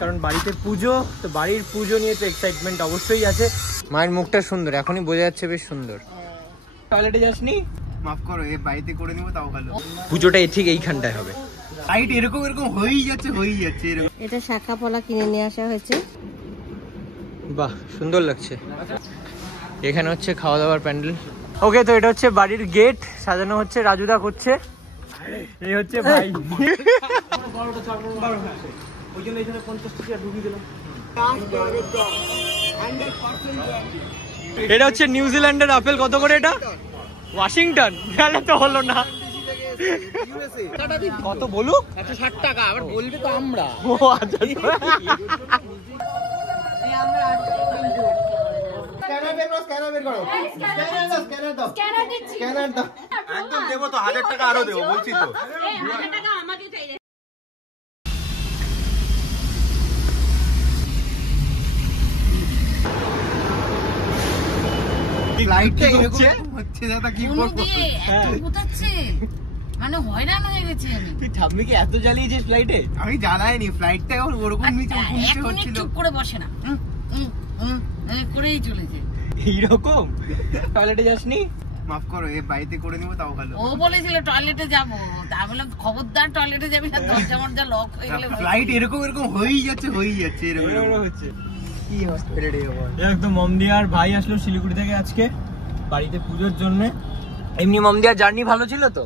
কারণ বাড়িতে পুজো, তো বাড়ির পুজো নিয়ে তো এক্সাইটমেন্ট অবশ্যই আছে। মায়ের মুখটা সুন্দর, এখনই বোঝা যাচ্ছে বেশ সুন্দর। টয়লেটে যাসনি? মাফ করো, এই বাড়িতে করে নিব তাও ভালো। পুজোটা ঠিক এইখানটায় হবে। লাইট এরকম হয়েই যাচ্ছে এরকম। এটা শাখা পলা কিনে নিয়ে আসা হয়েছে। বাহ, সুন্দর লাগছে। এখানে হচ্ছে খাওয়া দাওয়ার প্যান্ডেল। ওকে, তো এটা হচ্ছে বাড়ির গেট, সাজানো হচ্ছে, রাজুদা করছে। এই হচ্ছে ভাই। এটা হচ্ছে নিউজিল্যান্ডের আপেল। কত করে এটা? ওয়াশিংটন। গেলে তো হলো না। কত বলু? 160 টাকা। আবার বলবে তো আমরা। ও আচ্ছা, একদম দেবো তো, 1000 টাকা আরো দেবো বলছি তো। লাইটটা এরকম হচ্ছে দাদা, কি করব? এত কোথাচ্ছে মানে হয়রান হয়ে গেছি আমি। তুই থামবি কি? এত জ্বালিয়েছিস ফ্লাইটে? আমি জ্বালাইনি, ফ্লাইটটা ওরকম নিচে হচ্ছিল। চুপ করে বসে না, করেই চলেছে এইরকম। টয়লেটে যাসনি? মাফ করো, এই বাড়িতে করে নিব তাও ভালো। ও বলেছিল টয়লেটে যাবো, তা বললাম খবরদার টয়লেটে যাবি না, দরজা মরজা লক হয়ে গেলে। ফ্লাইট এরকম হয়েই যাচ্ছে এরকম হচ্ছে। কি হসপিটালে একদম মমদিয়ার ভাই আসলো শিলিগুড়ি থেকে আজকে বাড়িতে পুজোর জন্য। এমনি মমদিয়ার জার্নি ভালো ছিল তো?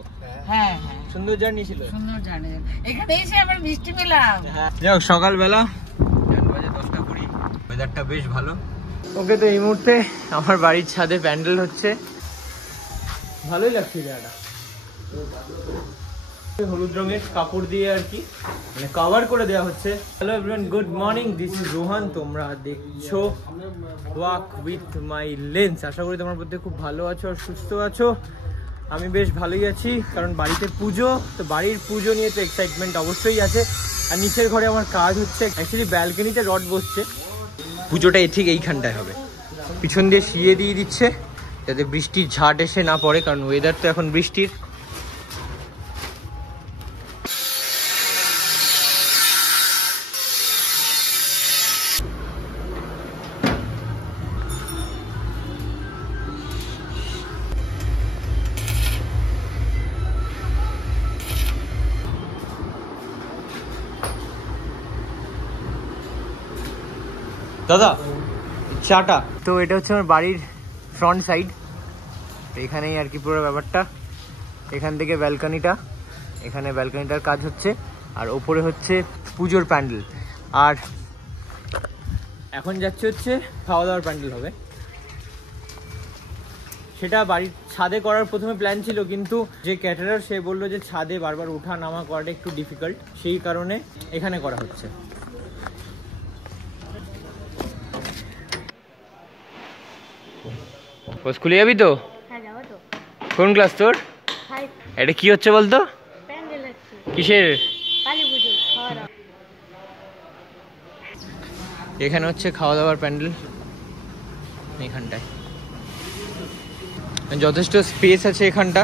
হ্যাঁ, সুন্দর জার্নি ছিল। সুন্দর জার্নি। এখানে এসে আবার মিষ্টি পেলাম। যাই হোক, সকালবেলা 10:20, ওয়েদারটা বেশ ভালো। ওকে, তো এই মুহূর্তে আমার বাড়ির ছাদে প্যান্ডেল হচ্ছে, ভালোই লাগছে জায়গাটা। হলুদ রঙের কাপড় দিয়ে আর কি মানে কভার করে দেওয়া হচ্ছে। Hello everyone, good morning, this is Rohan. তোমরা দেখছো ওয়াক উইথ মাই লেন্স। আশা করি তোমার প্রত্যেকে খুব ভালো আছো আর সুস্থ আছো। আমি বেশ ভালোই আছি, কারণ বাড়িতে পুজো, তো বাড়ির পুজো নিয়ে তো এক্সাইটমেন্ট অবশ্যই আছে। আর নিচের ঘরে আমার কাজ হচ্ছে, অ্যাকচুয়ালি ব্যালকনিতে রড বসছে। পুজোটা ঠিক এইখানটায় হবে। পিছন দিয়ে শিয়ে দিয়ে দিচ্ছে যাতে বৃষ্টির ঝাঁট এসে না পড়ে, কারণ ওয়েদার তো এখন বৃষ্টির। দাদা চাটা। তো এটা হচ্ছে আমার বাড়ির ফ্রন্ট সাইড, এখানেই আর কি পুরো ব্যাপারটা। এখান থেকে ব্যালকনিটা, এখানে ব্যালকনিটার কাজ হচ্ছে, আর ওপরে হচ্ছে পুজোর প্যান্ডেল। আর এখন যাচ্ছে হচ্ছে খাওয়া দাওয়ার প্যান্ডেল হবে, সেটা বাড়ির ছাদে করার প্রথমে প্ল্যান ছিল, কিন্তু যে ক্যাটারার সে বললো যে ছাদে বারবার ওঠা নামা করাটা একটু ডিফিকাল্ট, সেই কারণে এখানে করা হচ্ছে। স্কুলে যাবি তো? হ্যাঁ, যাবো তো। কোন ক্লাস তোর? এটা কি হচ্ছে বলতো? প্যান্ডেল হচ্ছে। কিসের? কালী পুজো খাওয়া দাওয়া। এখানে হচ্ছে খাওয়া দাওয়ার প্যান্ডেল, এখানটায় যথেষ্ট স্পেস আছে এখানটা,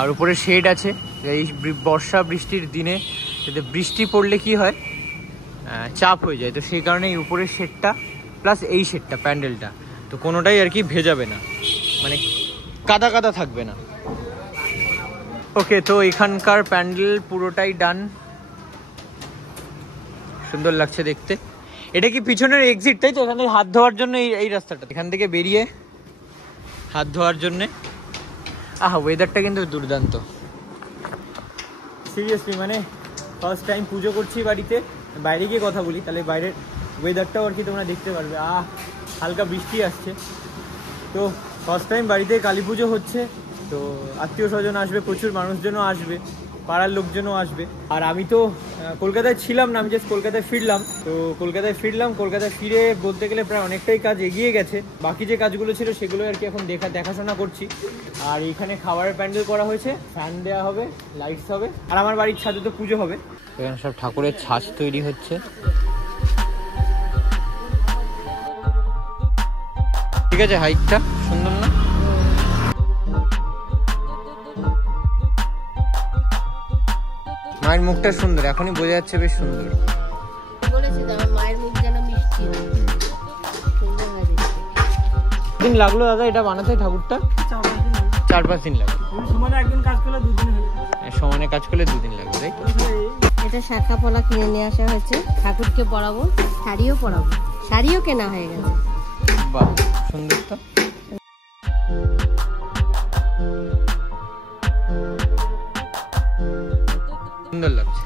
আর উপরে শেড আছে। এই বর্ষা বৃষ্টির দিনে যাতে বৃষ্টি পড়লে কি হয়, চাপ হয়ে যায়, তো সেই কারণে এই উপরের শেডটা প্লাস এই শেডটা প্যান্ডেলটা তো কোনোটাই আর কি ভেজাবে না, মানে কাদা কাদা থাকবে না। ওকে, তো এখানকার প্যান্ডেল পুরোটাই ডান, সুন্দর লাগছে দেখতে। এটা কি পিছনের এক্সিট, তাই তো? এখান থেকে হাত ধোয়ার জন্য এই রাস্তাটা, এখান থেকে বেরিয়ে হাত ধোয়ার জন্যে। আহা, ওয়েদারটা কিন্তু দুর্দান্ত, সিরিয়াসলি। মানে ফার্স্ট টাইম পুজো করছি বাড়িতে, বাইরে গিয়ে কথা বলি, তাহলে বাইরের ওয়েদারটাও আর কি তোমরা দেখতে পারবে। হালকা বৃষ্টি আসছে, তো ফার্স্ট টাইম বাড়িতে কালী পুজো হচ্ছে, তো আত্মীয় স্বজন আসবে, প্রচুর মানুষজনও আসবে, পাড়ার লোকজনও আসবে। আর আমি তো কলকাতায় ছিলাম না, আমি জাস্ট কলকাতায় ফিরলাম। তো কলকাতায় ফিরে বলতে গেলে প্রায় অনেকটাই কাজ এগিয়ে গেছে। বাকি যে কাজগুলো ছিল সেগুলো আর কি এখন দেখাশোনা করছি। আর এখানে খাবারের প্যান্ডেল করা হয়েছে, ফ্যান দেওয়া হবে, লাইটস হবে, আর আমার বাড়ির ছাদে তো পুজো হবে। এখানে সব ঠাকুরের ছাঁচ তৈরি হচ্ছে। ঠিক আছে, হাইটটা সুন্দর না? মায়ের মুখটা সুন্দর, এখনই বোঝা যাচ্ছে বেশ সুন্দর। হচ্ছে আমার মায়ের মুখ যেন মিষ্টি সুন্দর হয়ে যাচ্ছে। দিন লাগলো দাদা এটা বানাতে ঠাকুরটা? 4-5 দিন লাগবে। সমানে একদিন কাজ করলে 2 দিন হয়ে সমানে কাজ করলে 2 দিন লাগবে, তাই তো? এটা শাখা পলা কিনে নিয়ে আসা হয়েছে, ঠাকুরকে পরাবো, শাড়িও পরাবো, শাড়িও কেনা হয়ে গেছে। বাহ সুন্দর তো। সুন্দর লাগছে।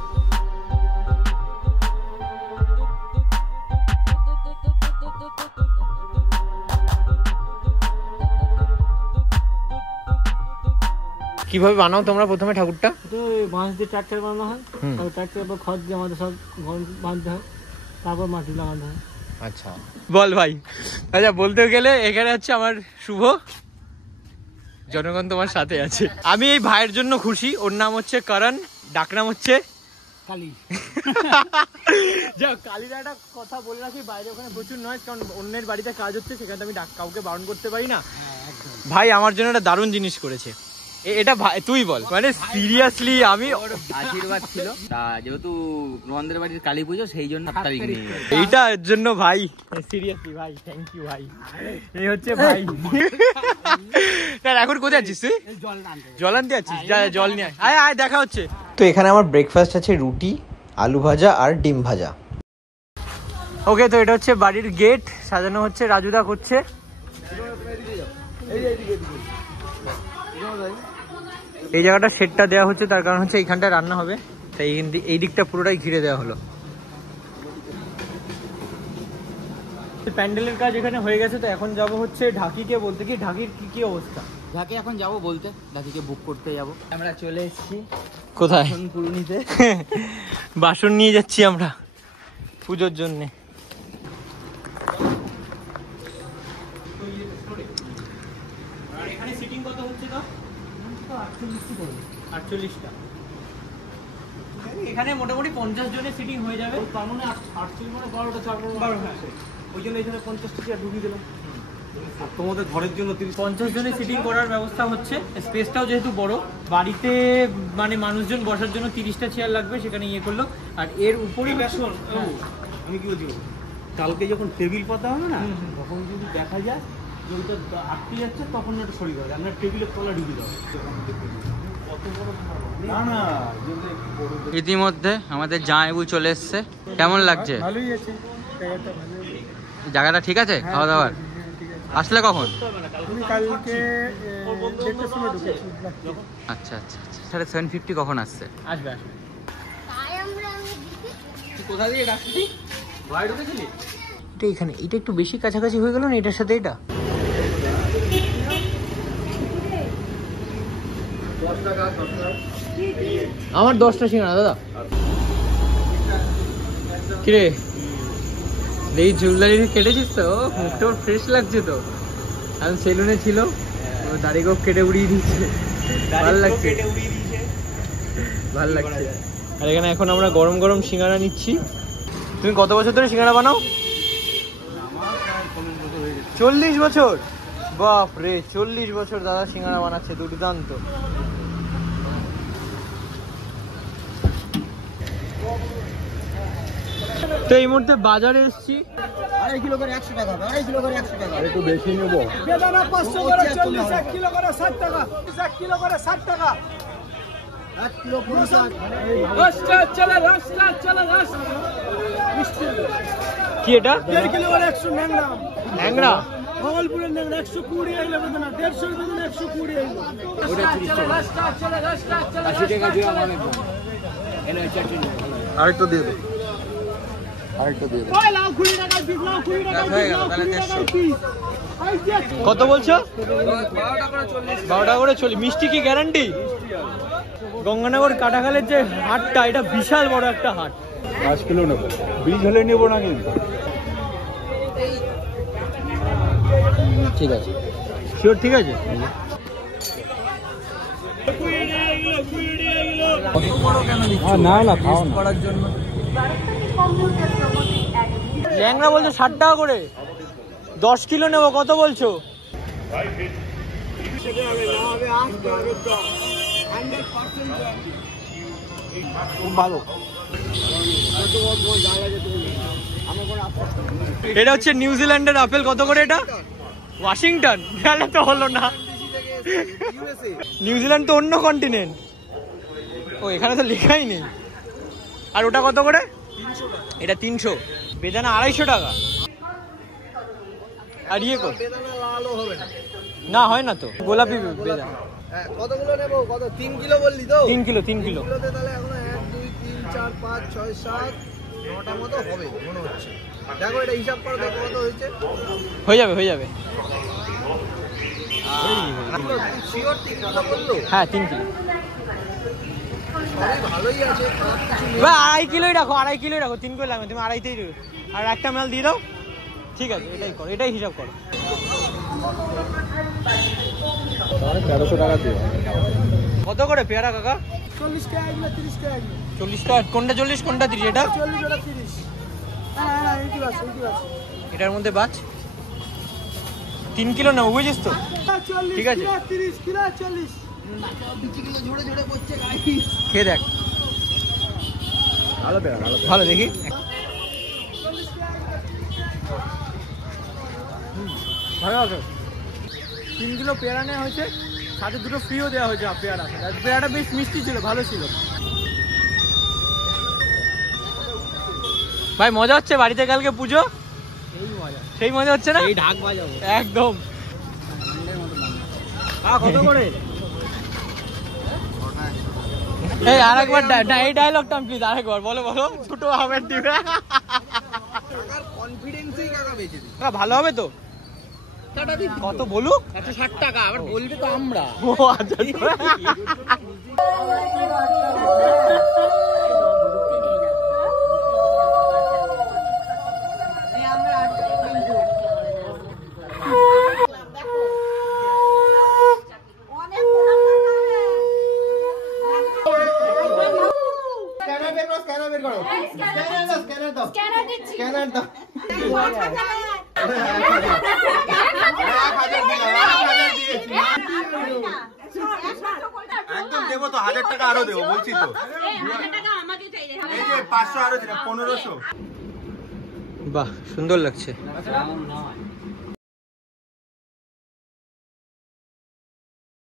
কিভাবে বানাও তোমরা প্রথমে ঠাকুরটা? তো বাঁশ দিয়ে ট্রাক্টর বানানো হয়, আর ট্রাক্টরের উপর খড় দিয়ে আমাদের সব ঘর বাঁধতে হয়, তারপর মাটি লাগানো হয়। আচ্ছা বল ভাই। আচ্ছা বলতে গেলে এখানে হচ্ছে আমার শুভ, জনগণ তোমার সাথে আছে। আমি এই ভাইয়ের জন্য খুশি, ওর নাম হচ্ছে করণ, ডাকনাম হচ্ছে কালি। যাক কালির একটা কথা বলে রাখি, বাইরে ওখানে প্রচুর নয়, কারণ অন্যের বাড়িতে কাজ হচ্ছে, সেখানে আমি কাউকে বারণ করতে পারি না। ভাই আমার জন্য একটা দারুণ জিনিস করেছে, এটা ভাই তুই বল। মানে সিরিয়াসলি আমি আশীর্বাদ ছিল, তা যেহেতু রোহনদের বাড়ির কালী পুজো সেই জন্য এইটা এর জন্য ভাই, সিরিয়াসলি ভাই থ্যাংক ইউ ভাই। এই হচ্ছে ভাই। এখন কোথায় আছিস তুই? জল আনতে আছিস? যা জল নিয়ে আয়। আয় দেখা হচ্ছে। তো এখানে আমার ব্রেকফাস্ট আছে রুটি, আলু ভাজা আর ডিম ভাজা। ওকে, তো এটা হচ্ছে বাড়ির গেট, সাজানো হচ্ছে, রাজুদা করছে। এই জায়গাটা শেডটা দেওয়া হচ্ছে, তার কারণ হচ্ছে এইখানটা রান্না হবে, তাই এই দিকটা পুরোটাই ঘিরে দেওয়া হলো। প্যান্ডেলের কাজ এখানে হয়ে গেছে, তো এখন যাব হচ্ছে ঢাকিকে বলতে। কি ঢাকির কি অবস্থা? ঢাকে এখন যাব বলতে, ঢাকিকে বুক করতে যাব। আমরা চলে এসেছি কোথায়? পুরুনিতে। বাসন নিয়ে যাচ্ছি আমরা পুজোর জন্যে। এখানে সিটিং কত হচ্ছে? তো 48টা। এখানে মোটামুটি 50 জনের সিটিং হয়ে যাবে। তার মানে 48 মানে 12টা 4 ওই জন্য এখানে 50টা চেয়ার ঢুকিয়ে দিলাম। তোমাদের ঘরের জন্য 50 জনের সিটিং করার ব্যবস্থা হচ্ছে। স্পেসটাও যেহেতু বড়, বাড়িতে মানে মানুষজন বসার জন্য 30টা চেয়ার লাগবে, সেখানে ইয়ে করলো। আর এর উপরই বেসন আমি কি বলছি, কালকে যখন টেবিল পাতা হবে না, তখন যদি দেখা যায় যে ওইটা আটকে যাচ্ছে, তখন একটা সরি হবে, আমরা টেবিলের তলা ঢুকে যাবো। না না, ইতিমধ্যে আমাদের জামাইবু চলে এসছে। কেমন লাগছে? ভালোই আছে জায়গাটা ঠিক আছে খাওয়া দাওয়ার? আসলে কখন? আমি কালকে 1:30টার সময় ঢুকেছি। আচ্ছা আচ্ছা আচ্ছা, তাহলে 750 কখন আসছে? আসবে আসবে। তাই আমরা কোথা দিয়ে ডাকছিস? বাইরে ঢুকেছিলি? এটা এখানে, এটা একটু বেশি কাছাকাছি হয়ে গেল না এটার সাথে? এটা আমার 10টা সিঙ্গাড়া দাদা। কিরে এই চুলদারি কেটেছিস তো? মুখটা ফ্রেশ লাগছে তো। আমি সেলুনে ছিল, দাড়ি গোপ কেটে উড়িয়ে দিচ্ছে, ভালো লাগছে, ভালো লাগছে। আর এখানে এখন আমরা গরম গরম সিঙ্গাড়া নিচ্ছি। তুমি কত বছর ধরে সিঙ্গাড়া বানাও? 40 বছর? বাপ রে, 40 বছর দাদা সিঙ্গাড়া বানাচ্ছে, দুর্দান্ত। তো এই মুহূর্তে বাজারে এসেছি। 2.5 কিলো করে 100 টাকা, 2.5 কিলো করে 100 টাকা। একটু বেশি নেবো। বেদানা 500 করে 40, 1 কিলো করে 60 টাকা, 1 কিলো করে 60 টাকা, 1 কিলো 50। রাস্তা চলে, রাস্তা চলে, রাস্তা। কি এটা? 1.5 কিলো করে 100 ন্যাংরা। ন্যাংরা ভাগলপুরের ন্যাংরা 120 এগুলো বেদানা, 150 বেদানা 120 এগুলো। ওটা 30 টাকা। রাস্তা চলে, রাস্তা চলে, 80 টাকা দিয়ে আমাকে এনে চাটনি আরেকটা দিয়ে দে, আরেকটা দিয়ে দে। ওই লাউ 20 টাকা পিস, লাউ 20 টাকা পিস, লাউ 20 টাকা পিস। এই যে কত বলছো? 12 টাকা করে 40। মিষ্টি কি গ্যারান্টি? গঙ্গানগর কাটাখালের যে হাটটা, এটা বিশাল বড় একটা হাট। 5 কিলো নেবো, বীজ হলে নেবো না কিন্তু। ঠিক আছে, শিওর? ঠিক আছে। না না, খাও না। ল্যাংড়া বলছো 60 টাকা করে, 10 কিলো নেবো, কত বলছো? খুব ভালো। এটা হচ্ছে নিউজিল্যান্ডের আপেল, কত করে এটা? ওয়াশিংটন, তাহলে তো হলো না। নিউজিল্যান্ড তো অন্য কন্টিনেন্ট। ও এখানে তো লেখাই নেই। আর ওটা কত করে? এটা 300। বেদানা 250 টাকা। আর ইয়ে কো না হয় না তো, গোলাপি বেদানা। কতগুলো নেবো? কত 3 কিলো বললি তো? 3 কিলো 3 কিলো। তাহলে এখন 1 2 3 4 5 6 7 9টা মতো হবে মনে হচ্ছে। দেখো এটা হিসাব করো দেখো কত হয়েছে। হয়ে যাবে হয়ে যাবে। শিওর 3 কিলো বললো? হ্যাঁ 3 কিলো। সবই ভালোই আছে, খারাপ কিছু নেই। 2.5 কিলোই রাখো, 2.5 কিলোই রাখো, 3 কিলো লাগবে, তুমি 2.5তেই দেবে। আর একটা মাল দিয়ে দাও। ঠিক আছে, এটাই করো, এটাই হিসাব করো। 1300 টাকা দিও। কত করে পেয়ারা কাকা? 40 টাকা এগুলো 30 টাকা। 40 টাকা। কোনটা 40 কোনটা 30? এটা 40 ওটা 30। হ্যাঁ এই কি আছে এই কি আছে। এটার মধ্যে বাচ 3 কিলো না, বুঝেছিস তো? ঠিক আছে 30 কিলো 40। 2 কিলো ঝরে ঝরে পড়ছে গাইস। খেয়ে দেখ, ভালো পেয়ারা ভালো। ভালো দেখি। ভালো আছে। 3 কিলো পেয়ারা নেওয়া হয়েছে, সাথে 2টো ফ্রিও দেওয়া হয়েছে পেয়ারা। আর পেয়ারাটা বেশ মিষ্টি ছিল, ভালো ছিল। ভাই মজা হচ্ছে বাড়িতে কালকে পুজো? সেই মজা হচ্ছে না? এই ঢাক বাজাবো একদম। কত করে? এই আরেকবার এই ডায়লগটা প্লিজ আরেকবার বলো বলো। ছোট আমের দিবে। কাকার কনফিডেন্সই কাকা বেঁচে দিই। কাকা ভালো হবে তো? কত বলুক? 160 টাকা। আবার বলবে তো আমরা। ও আচ্ছা। একদম দেবো তো, 1000 টাকা আরো দেবো বলছি তো। এই যে 500 আরো দিলাম, 1500। বাহ সুন্দর লাগছে।